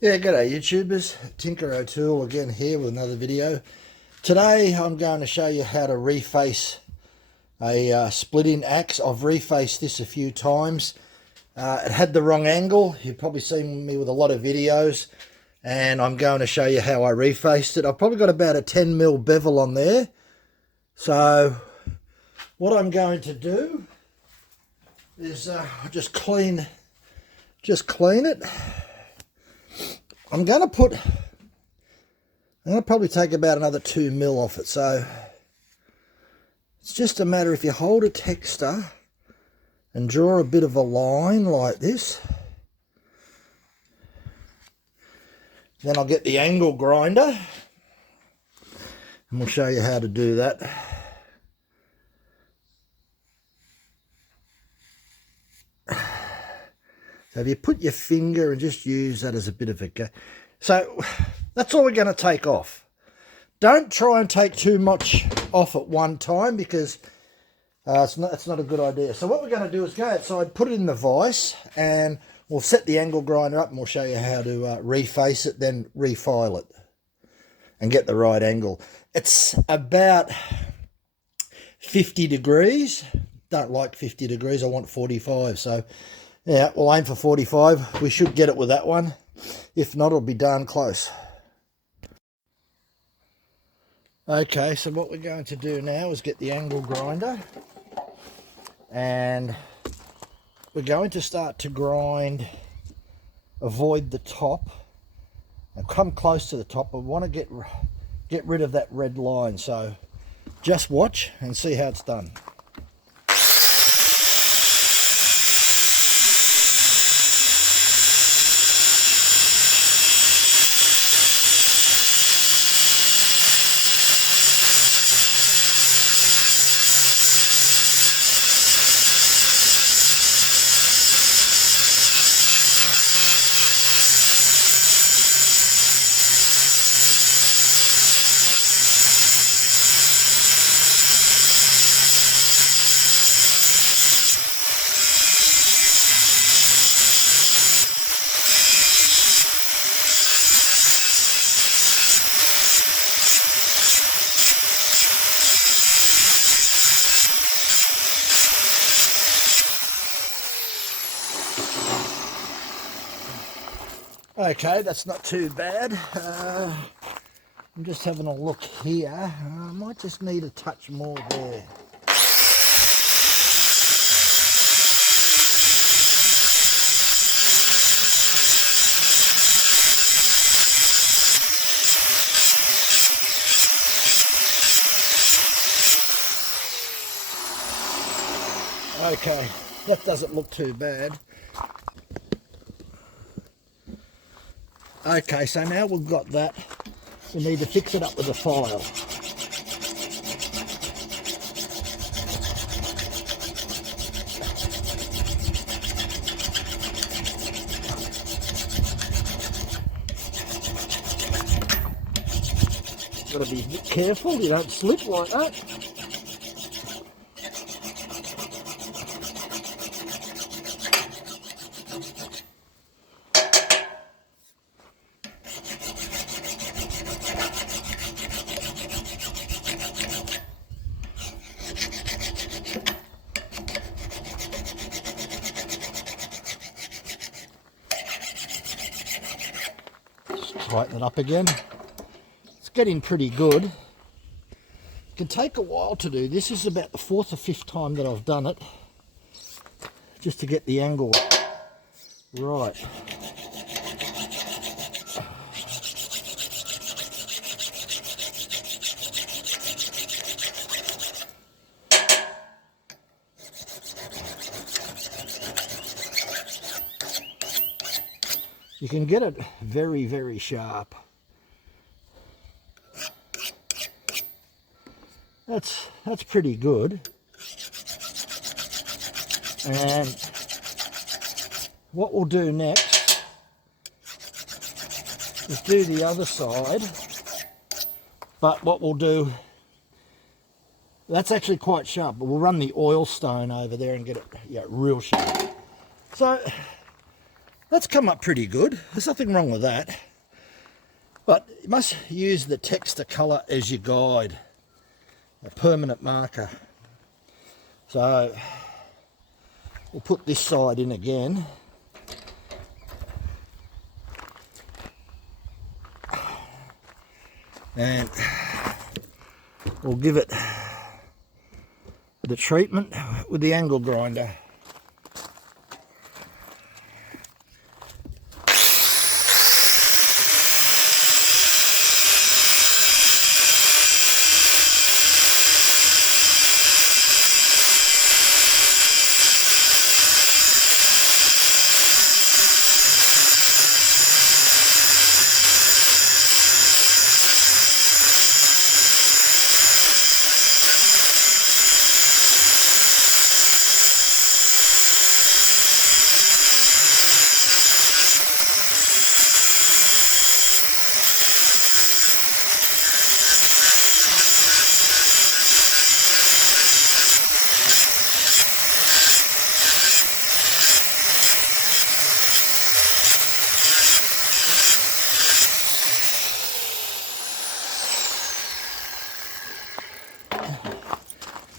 Yeah, g'day YouTubers, Tinker O'Toole again here with another video. Today I'm going to show you how to reface a splitting axe. I've refaced this a few times. It had the wrong angle. You've probably seen me with a lot of videos, and I'm going to show you how I refaced it. I've probably got about a 10mm bevel on there. So what I'm going to do is just clean it. I'm going to probably take about another 2mm off it. So it's just a matter, if you hold a texter and draw a bit of a line like this, then I'll get the angle grinder and we'll show you how to do that. So if you put your finger and just use that as a bit of a go. So that's all we're going to take off. Don't try and take too much off at one time, because it's not a good idea. So what we're going to do is go outside, put it in the vise, and we'll set the angle grinder up and we'll show you how to reface it, then refile it and get the right angle. It's about 50 degrees. Don't like 50 degrees. I want 45. So yeah, we'll aim for 45. We should get it with that one. If not, it'll be darn close. Okay, so what we're going to do now is get the angle grinder, and we're going to start to grind, avoid the top and come close to the top. We want to get rid of that red line. So just watch and see how it's done. Okay, that's not too bad. I'm just having a look here. I might just need a touch more there. Okay, that doesn't look too bad. Okay, so now we've got that, we need to fix it up with a file. Got to be a bit careful, you don't slip like that. Tighten it up again. It's getting pretty good. It can take a while to do. This is about the 4th or 5th time that I've done it, just to get the angle right. You can get it very, very sharp. That's pretty good. And what we'll do next is do the other side. But what we'll do, that's actually quite sharp, but we'll run the oil stone over there and get it real sharp. So That's come up pretty good. There's nothing wrong with that. But you must use the texture colour as your guide, a permanent marker. So we'll put this side in again. And we'll give it the treatment with the angle grinder.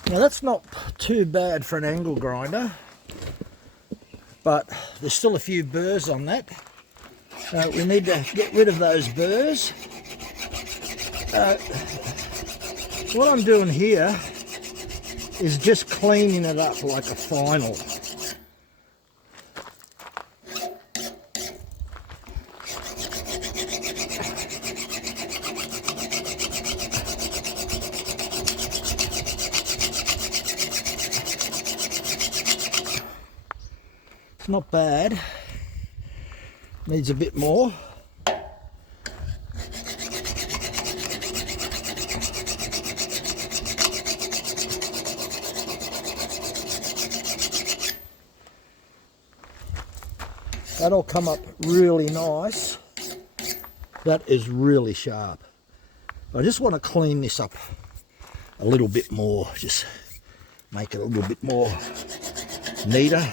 Now that's not too bad for an angle grinder, but there's still a few burrs on that. We need to get rid of those burrs. What I'm doing here is just cleaning it up like a final. Not bad, needs a bit more. That'll come up really nice. That is really sharp. I just want to clean this up a little bit more, just make it a little bit more neater.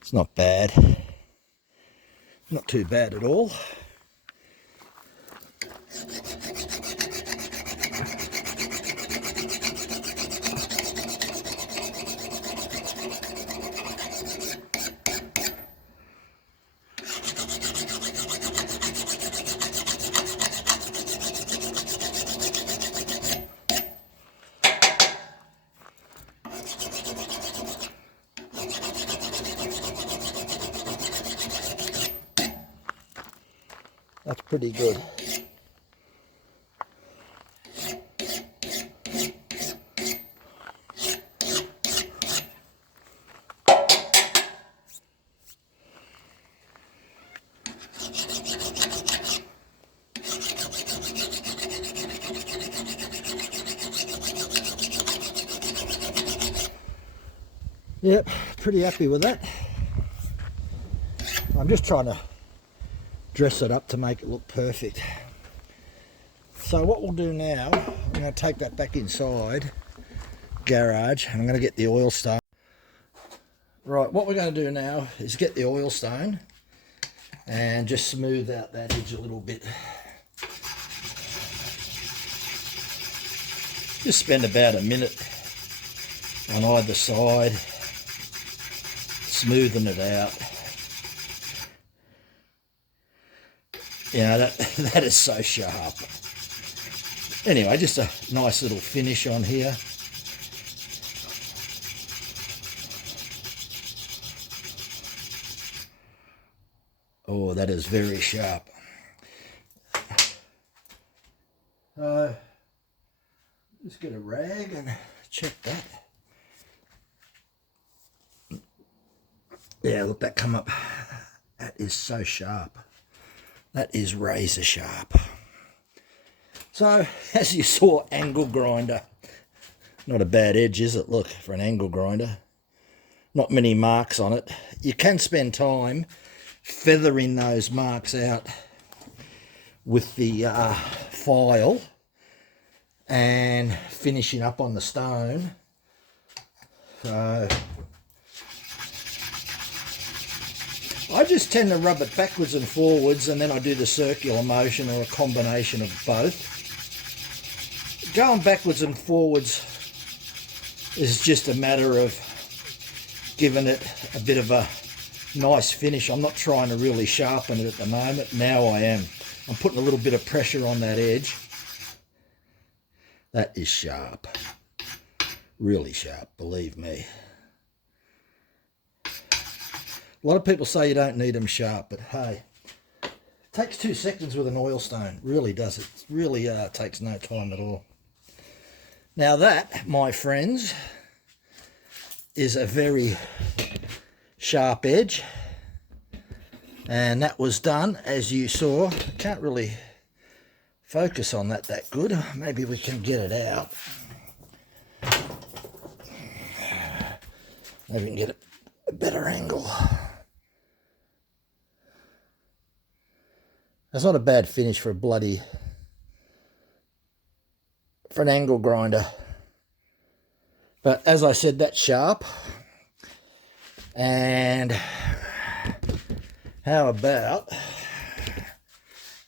It's not bad, not too bad at all. That's pretty good. Yep, pretty happy with that. I'm just trying to dress it up to make it look perfect. So what we'll do now, I'm going to take that back inside garage and I'm going to get the oil stone. Right, what we're going to do now is get the oil stone and just smooth out that edge a little bit. Just spend about a minute on either side, smoothing it out. Yeah, that is so sharp. Anyway, just a nice little finish on here. Oh, that is very sharp. Just get a rag and check that. Yeah, look, that come up. That is so sharp. That is razor sharp. So, as you saw, angle grinder. Not a bad edge, is it? Look, for an angle grinder. not many marks on it. You can spend time feathering those marks out with the file and finishing up on the stone. So I just tend to rub it backwards and forwards, and then I do the circular motion or a combination of both. Going backwards and forwards is just a matter of giving it a bit of a nice finish. I'm not trying to really sharpen it at the moment. Now I am. I'm putting a little bit of pressure on that edge. That is sharp. Really sharp, believe me. A lot of people say you don't need them sharp, but hey, it takes 2 seconds with an oil stone. Really does. It really takes no time at all. Now that, my friends, is a very sharp edge, and that was done as you saw. I can't really focus on that good. Maybe we can get it out. Maybe we can get a better angle. That's not a bad finish for an angle grinder. But as I said, that's sharp. And how about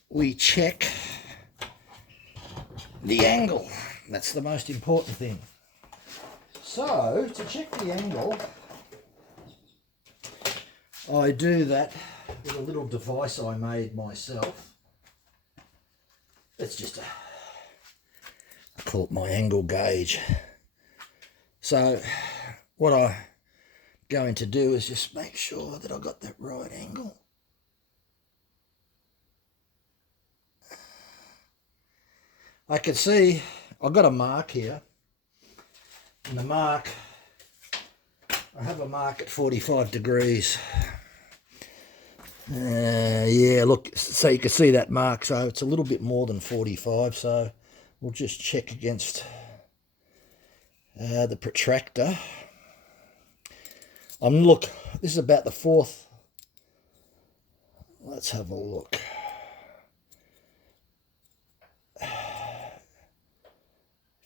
we check the angle? That's the most important thing. So, to check the angle, I do that with a little device I made myself. It's just I call it my angle gauge. So what I'm going to do is just make sure that I got that right angle. I can see I've got a mark here, and the mark, I have a mark at 45 degrees. Yeah, look, so you can see that mark, so it's a little bit more than 45, so we'll just check against the protractor. Look, this is about the 4th. Let's have a look.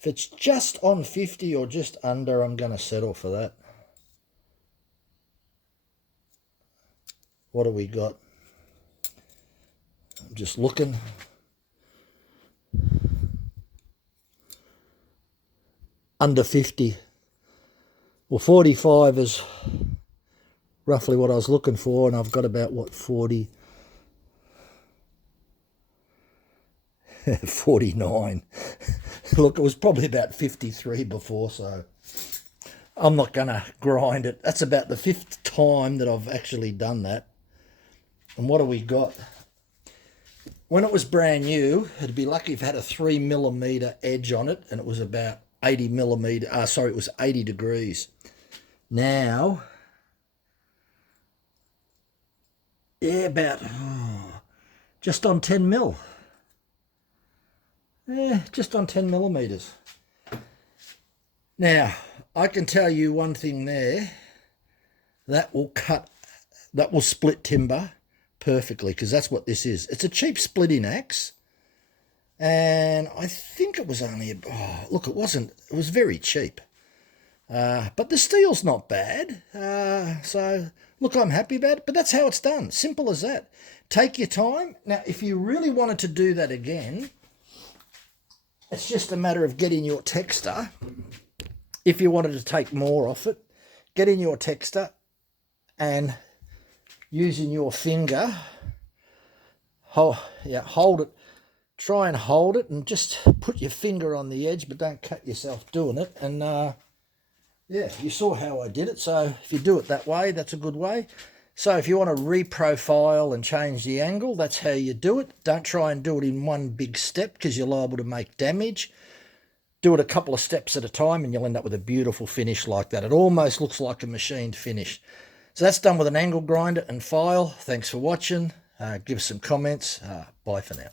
If it's just on 50 or just under, I'm going to settle for that. What do we got? I'm just looking. Under 50. Well, 45 is roughly what I was looking for, and I've got about, what, 40? 49. Look, it was probably about 53 before, so I'm not going to grind it. That's about the 5th time that I've actually done that. And what do we got? When it was brand new, it'd be lucky if it had a 3mm edge on it, and it was about 80mm. It was 80 degrees. Now, yeah, about just on 10 mil. Yeah, just on 10 millimeters. Now, I can tell you one thing there. That will split timber perfectly, because that's what this is. It's a cheap splitting axe, and I think it was only, look, it was very cheap. But the steel's not bad. So, look, I'm happy about it, but that's how it's done. Simple as that. Take your time. Now, if you really wanted to do that again, it's just a matter of getting your texter. If you wanted to take more off it, get in your texter and using your finger, hold it. Try and hold it and just put your finger on the edge, but don't cut yourself doing it. And yeah, you saw how I did it. So if you do it that way, that's a good way. So if you want to reprofile and change the angle, that's how you do it. Don't try and do it in one big step, because you're liable to make damage. Do it a couple of steps at a time, and you'll end up with a beautiful finish like that. It almost looks like a machined finish. So that's done with an angle grinder and file. Thanks for watching. Give us some comments. Bye for now.